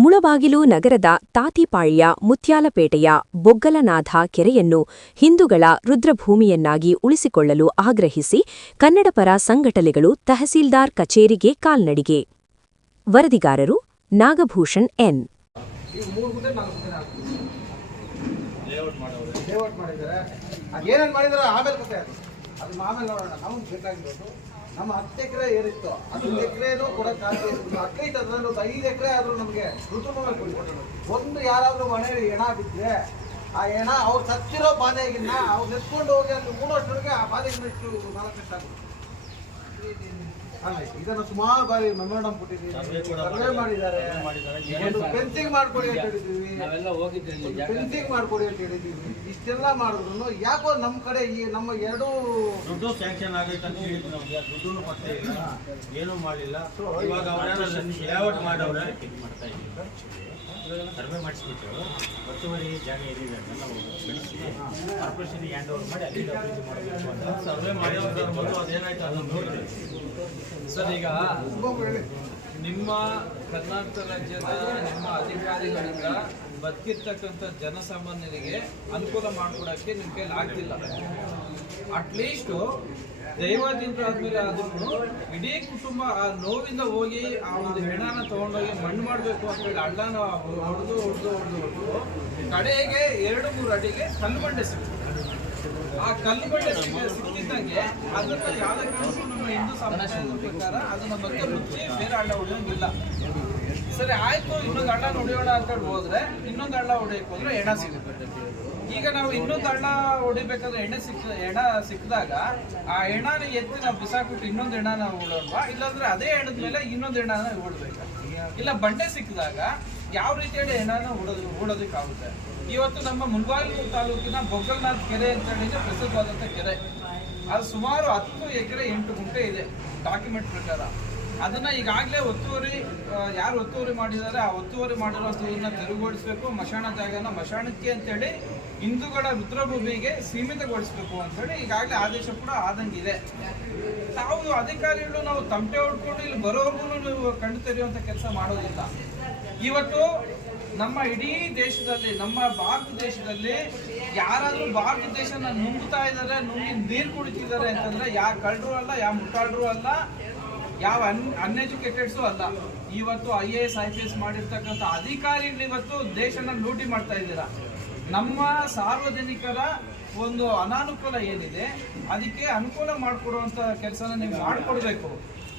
ಮುಳಬಾಗಿಲು ನಗರದ ತಾತಿಪಾಳ್ಯ ಮುತ್ಯಾಲಪೇಟೆಯ ಬೊಗ್ಗಲನಾಥ ಕೆರೆಯನ್ನು ಹಿಂದೂಗಳ ರುದ್ರಭೂಮಿಯನ್ನಾಗಿ ಉಳಿಸಿಕೊಳ್ಳಲು ಆಗ್ರಹಿಸಿ ಕನ್ನಡಪರ ಸಂಘಟನೆಗಳು ತಹಸೀಲ್ದಾರ್ ಕಚೇರಿಗೆ ಕಾಲ್ನಡಿಗೆ. ವರದಿಗಾರರು ನಾಗಭೂಷಣ್ ಎನ್. ನಮ್ಮ 10 ಎಕರೆ ಏನಿತ್ತು 10 ಎಕರೆನೂ ಕೊಡಕ್ಕಾಗಲಿ, 15 ಅದರಲ್ಲೂ 5 ಎಕರೆ ಆದರೂ ನಮಗೆ ಋತುಮಾನ ಕೊಡಿ. ಒಂದು ಯಾರಾದರೂ ಮನೆಯಲ್ಲಿ ಹೆಣ ಬಿದ್ದರೆ ಆ ಹೆಣ ಅವ್ರು ಸತ್ತಿರೋ ಬಾನೆಗಿನ್ನ ಅವ್ರು ನೆತ್ಕೊಂಡು ಹೋಗಿ ಅಲ್ಲಿ 3 ವರ್ಷದೊಳಗೆ ಆ ಬಾನೆಗಿನ್ನ ಇಷ್ಟು 4 ಲಕ್ಷ ಆಗುತ್ತೆ. ಇದನ್ನು ಸುಮಾರು ಬಾರಿ ಮೆಮೊರಂಡಮ್ ಕೊಟ್ಟಿದ್ದೀವಿ, ಸರ್ವೆ ಮಾಡಿದ್ದಾರೆ, ಫೆನ್ಸಿಂಗ್ ಮಾಡ್ಕೊಡಿ ಅಂತ ಹೇಳಿದ್ದೀವಿ, ಫೆನ್ಸಿಂಗ್ ಮಾಡ್ಕೊಡಿ ಅಂತ ಹೇಳಿದ್ದೀವಿ. ಇಷ್ಟೆಲ್ಲ ಮಾಡಿದ್ರು ಯಾಕೋ ನಮ್ಮ ಕಡೆ ಈ ನಮ್ಮ ಎರಡು ದುಡ್ಡು ಸ್ಯಾಂಕ್ಷನ್ ಆಗೈತೆ ಅಂತ ಹೇಳಿದ್ರು, ನಮಗೆ ದುಡ್ಡು ಮತ್ತೆ ಏನೂ ಮಾಡಲಿಲ್ಲ. ಇವಾಗ ಲೇಔಟ್ ಮಾಡವ್ರೆ, ಸರ್ವೆ ಮಾಡಿಸ್ಬಿಟ್ಟು ಒತ್ತುವರಿ ಜಾಗ ಏನಿದೆ ನಾವು ಬೆಳೆಸಿ ಕಾರ್ಪೊರೇಷನ್ಗೆ ಹ್ಯಾಂಡ್ ಓವರ್ ಮಾಡಿ ಅಲ್ಲಿಂದ ಅಭಿವೃದ್ಧಿ ಮಾಡಬೇಕು ಅಂತ ಸರ್ವೆ ಮಾಡಿ ಅದೇನಾಯ್ತು ಅದನ್ನು ನೋಡಿ ಸರ್. ಈಗ ನಿಮ್ಮ ಕರ್ನಾಟಕ ರಾಜ್ಯದ ನಿಮ್ಮ ಅಧಿಕಾರಿಗಳಿಂದ ಬದುಕಿರ್ತಕ್ಕಂಥ ಜನಸಾಮಾನ್ಯರಿಗೆ ಅನುಕೂಲ ಮಾಡಿಕೊಡೋಕ್ಕೆ ನಿಮ್ಮ ಕೈಲಿ ಆಗ್ತಿಲ್ಲ. ಅಟ್ಲೀಸ್ಟು ದೈವಾಧೀನ ಆದ್ಮೇಲೆ ಆದ್ರೂ ಇಡೀ ಕುಟುಂಬ ಆ ನೋವಿಂದ ಹೋಗಿ ಆ ಒಂದು ಹೆಣನ ತಗೊಂಡೋಗಿ ಮಣ್ಣು ಮಾಡಬೇಕು ಅಂತೇಳಿ ಹಳ್ಳನ ಹೊಡೆದು ಕಡೆಗೆ 2-3 ಅಡಿಗೆ ಕಲ್ಲು ಬಂಡೆ ಸಿಕ್ತು. ಆ ಕಲ್ಲು ಬಂಡೆ ಸಿಕ್ಕಿದ್ದಂಗೆ ಅದನ್ನ ಯಾವುದೇ ಕಾರಣಕ್ಕೂ ನಮ್ಮ ಹಿಂದೂ ಸಂಪ್ರದಾಯದ ಪ್ರಕಾರ ಅದನ್ನ ಮತ್ತೆ ಮುಚ್ಚಿ ಬೇರೆ ಹಳ್ಳ ಹೊಡೆಯೋಂಗಿಲ್ಲ. ಸರಿ ಆಯ್ತು, ಇನ್ನೊಂದು ಹಳ್ಳ ಹೊಡೆಯೋಣ ಅಂತ ಹೋದ್ರೆ ಇನ್ನೊಂದು ಹಳ್ಳ ಹೊಡೆಯಕ್ಕೆ ಹೋದ್ರೆ ಹೆಣ ಸಿಗುತ್ತೆ. ಈಗ ನಾವು ಇನ್ನೊಂದು ಹಳ್ಳ ಹೊಡಿಬೇಕಾದ್ರೆ ಹೆಣ ಸಿಕ್ಕಿದಾಗ ಆ ಹೆಣನ ಎತ್ತಿ ನಾವು ಬಿಸಾಕ್ಬಿಟ್ಟು ಇನ್ನೊಂದು ಹೆಣ ನಾವು ಓಡೋಲ್ವಾ, ಇಲ್ಲಾಂದ್ರೆ ಅದೇ ಹೆಣದ ಮೇಲೆ ಇನ್ನೊಂದು ಹೆಣನ ಓಡಬೇಕು. ಇಲ್ಲ ಬಂಡೆ ಸಿಕ್ಕಿದಾಗ ಯಾವ ರೀತಿಯಲ್ಲಿ ಹೆಣನ ಓಡೋದಕ್ಕಾಗುತ್ತೆ. ಇವತ್ತು ನಮ್ಮ ಮುಳಬಾಗಿಲು ತಾಲೂಕಿನ ಬೊಗ್ಗಲನಾಥ ಕೆರೆ ಅಂತ ಹೇಳಿದ್ರೆ ಪ್ರಸಿದ್ಧವಾದಂಥ ಕೆರೆ. ಅದು ಸುಮಾರು 10 ಎಕರೆ 8 ಗುಂಟೆ ಇದೆ ಡಾಕ್ಯುಮೆಂಟ್ ಪ್ರಕಾರ. ಅದನ್ನ ಈಗಾಗಲೇ ಯಾರು ಒತ್ತುವರಿ ಮಾಡಿದ್ದಾರೆ ಆ ಒತ್ತುವರಿ ಮಾಡಿರೋದನ್ನ ತೆರವುಗೊಳಿಸಬೇಕು. ಮಶಾಣ ಜಾಗನ ಮಶಾಣಕ್ಕೆ ಅಂತೇಳಿ ಹಿಂದೂಗಳ ರುದ್ರಭೂಮಿಗೆ ಸೀಮಿತಗೊಳಿಸಬೇಕು ಅಂತೇಳಿ ಈಗಾಗಲೇ ಆದೇಶ ಕೂಡ ಆದಂಗಿದೆ. ತಾವು ಅಧಿಕಾರಿಗಳು ನಾವು ತಮಟೆ ಹೊಡ್ಕೊಂಡು ಇಲ್ಲಿ ಬರೋರ್ಗು ನೀವು ಕಣ್ಣು ತೆರೆಯುವಂಥ ಕೆಲಸ ಮಾಡೋದಿಲ್ಲ. ಇವತ್ತು ನಮ್ಮ ಇಡೀ ದೇಶದಲ್ಲಿ, ನಮ್ಮ ಭಾರತ ದೇಶದಲ್ಲಿ ಯಾರಾದರೂ ಭಾರತ ದೇಶನ ನುಂಗ್ತಾ ಇದ್ದಾರೆ, ನುಂಗಿ ನೀರು ಕುಡಿತಿದ್ದಾರೆ ಅಂತಂದ್ರೆ ಯಾವ ಕಳ್ಳರು ಅಲ್ಲ, ಯಾವ ಮುಟ್ಟಾಳರು ಅಲ್ಲ, ಯಾವ ಅನ್ಎಜುಕೇಟೆಡ್ಸು ಅಲ್ಲ. ಇವತ್ತು IAS IPS ಮಾಡಿರ್ತಕ್ಕಂಥ ಅಧಿಕಾರಿಗಳು ಇವತ್ತು ದೇಶನ ಲೂಟಿ ಮಾಡ್ತಾ ಇದ್ದೀರಾ. ನಮ್ಮ ಸಾರ್ವಜನಿಕರ ಒಂದು ಅನಾನುಕೂಲ ಏನಿದೆ ಅದಕ್ಕೆ ಅನುಕೂಲ ಮಾಡಿಕೊಡುವಂಥ ಕೆಲಸನ ನೀವು ಮಾಡಿಕೊಡ್ಬೇಕು.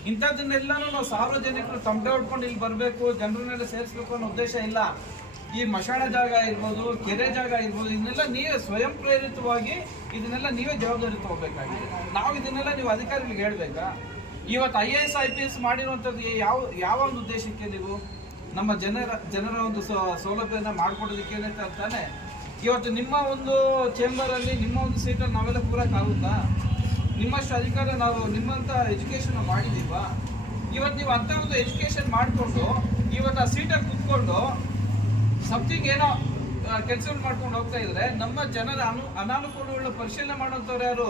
ಇಂಥದ್ದನ್ನೆಲ್ಲನೂ ನಾವು ಸಾರ್ವಜನಿಕರು ತಮಟೆ ಹೊಡ್ಕೊಂಡು ಇಲ್ಲಿ ಬರಬೇಕು, ಜನರನ್ನೆಲ್ಲ ಸೇರಿಸ್ಬೇಕು ಅನ್ನೋ ಉದ್ದೇಶ ಇಲ್ಲ. ಈ ಮಶಾಣ ಜಾಗ ಇರ್ಬೋದು, ಕೆರೆ ಜಾಗ ಇರ್ಬೋದು, ಇದನ್ನೆಲ್ಲ ನೀವೇ ಸ್ವಯಂ ಪ್ರೇರಿತವಾಗಿ ಇದನ್ನೆಲ್ಲ ನೀವೇ ಜವಾಬ್ದಾರಿ ತಗೋಬೇಕಾಗಿದೆ. ನಾವು ಇದನ್ನೆಲ್ಲ ನೀವು ಅಧಿಕಾರಿಗಳಿಗೆ ಹೇಳ್ಬೇಕಾ? ಇವತ್ತು IAS IPS ಮಾಡಿರುವಂಥದ್ದು ಯಾವ ಒಂದು ಉದ್ದೇಶಕ್ಕೆ? ನೀವು ನಮ್ಮ ಜನರ ಒಂದು ಸೌಲಭ್ಯನ ಮಾಡಿಕೊಡೋದಕ್ಕೇನೆ ತಾನೆ. ಇವತ್ತು ನಿಮ್ಮ ಒಂದು ಚೇಂಬರಲ್ಲಿ ನಿಮ್ಮ ಒಂದು ಸೀಟಲ್ಲಿ ನಾವೆಲ್ಲ ಕೂರಕ್ಕಾಗುತ್ತಾ? ನಿಮ್ಮಷ್ಟು ಅಧಿಕಾರ ನಾವು ನಿಮ್ಮಂಥ ಎಜುಕೇಷನ್ ಮಾಡಿದ್ದೀವಾ? ಇವತ್ತು ನೀವು ಅಂಥ ಒಂದು ಎಜುಕೇಷನ್ ಮಾಡಿಕೊಂಡು ಇವತ್ತು ಆ ಸೀಟಲ್ಲಿ ಕೂತ್ಕೊಂಡು ಸಮಥಿಂಗ್ ಏನೋ ಕೆಲಸಗಳು ಮಾಡ್ಕೊಂಡು ಹೋಗ್ತಾ ಇದ್ರೆ ನಮ್ಮ ಜನರ ಅನಾನುಕೂಲಗಳನ್ನ ಪರಿಶೀಲನೆ ಮಾಡೋಂಥವ್ರು ಯಾರು?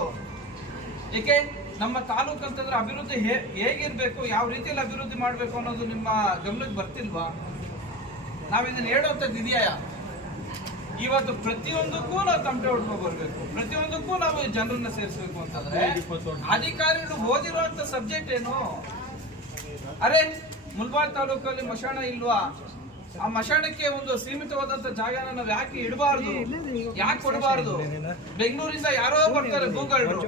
ಏಕೆ ನಮ್ಮ ತಾಲೂಕು ಅಂತಂದ್ರೆ ಅಭಿವೃದ್ಧಿ ಹೇಗಿರ್ಬೇಕು, ಯಾವ ರೀತಿಯಲ್ಲಿ ಅಭಿವೃದ್ಧಿ ಮಾಡಬೇಕು ಅನ್ನೋದು ನಿಮ್ಮ ಗಮನಕ್ಕೆ ಬರ್ತಿಲ್ವಾ? ನಾವಿದನ್ನು ಹೇಳೋಂಥದ್ದು ಇದೆಯಾ? ಇವತ್ತು ಪ್ರತಿಯೊಂದಕ್ಕೂ ನಾವು ತಮಟೆ ಹೊಡ್ಕೊಂಡು ಬರಬೇಕು, ಪ್ರತಿಯೊಂದಕ್ಕೂ ನಾವು ಜನರನ್ನ ಸೇರಿಸಬೇಕು ಅಂತಂದ್ರೆ ಅಧಿಕಾರಿಗಳು ಓದಿರುವಂತ ಸಬ್ಜೆಕ್ಟ್ ಏನು? ಅರೆ ಮುಳಬಾಗಿಲು ತಾಲೂಕಲ್ಲಿ ಮಶಾಣ ಇಲ್ವಾ? ಆ ಮಶಾಣಕ್ಕೆ ಒಂದು ಸೀಮಿತವಾದಂತ ಜಾಗನ ನಾವು ಯಾಕೆ ಇಡಬಾರ್ದು, ಯಾಕೆ ಕೊಡಬಾರ್ದು? ಬೆಂಗಳೂರಿಂದ ಯಾರೋ ಬರ್ತಾರೆ ಗೂಗಲ್ರು,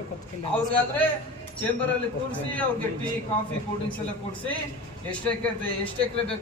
ಅವ್ರಿಗಾದ್ರೆ ಚೇಂಬರ್ ಅಲ್ಲಿ ಕೂರಿಸಿ ಅವ್ರಿಗೆ ಟೀ ಕಾಫಿ ಕೂಲ್ ಡ್ರಿಂಕ್ಸ್ ಎಲ್ಲ ಕೊಡಿಸಿ ಎಷ್ಟು ಎಕರೆ ಬೇಕು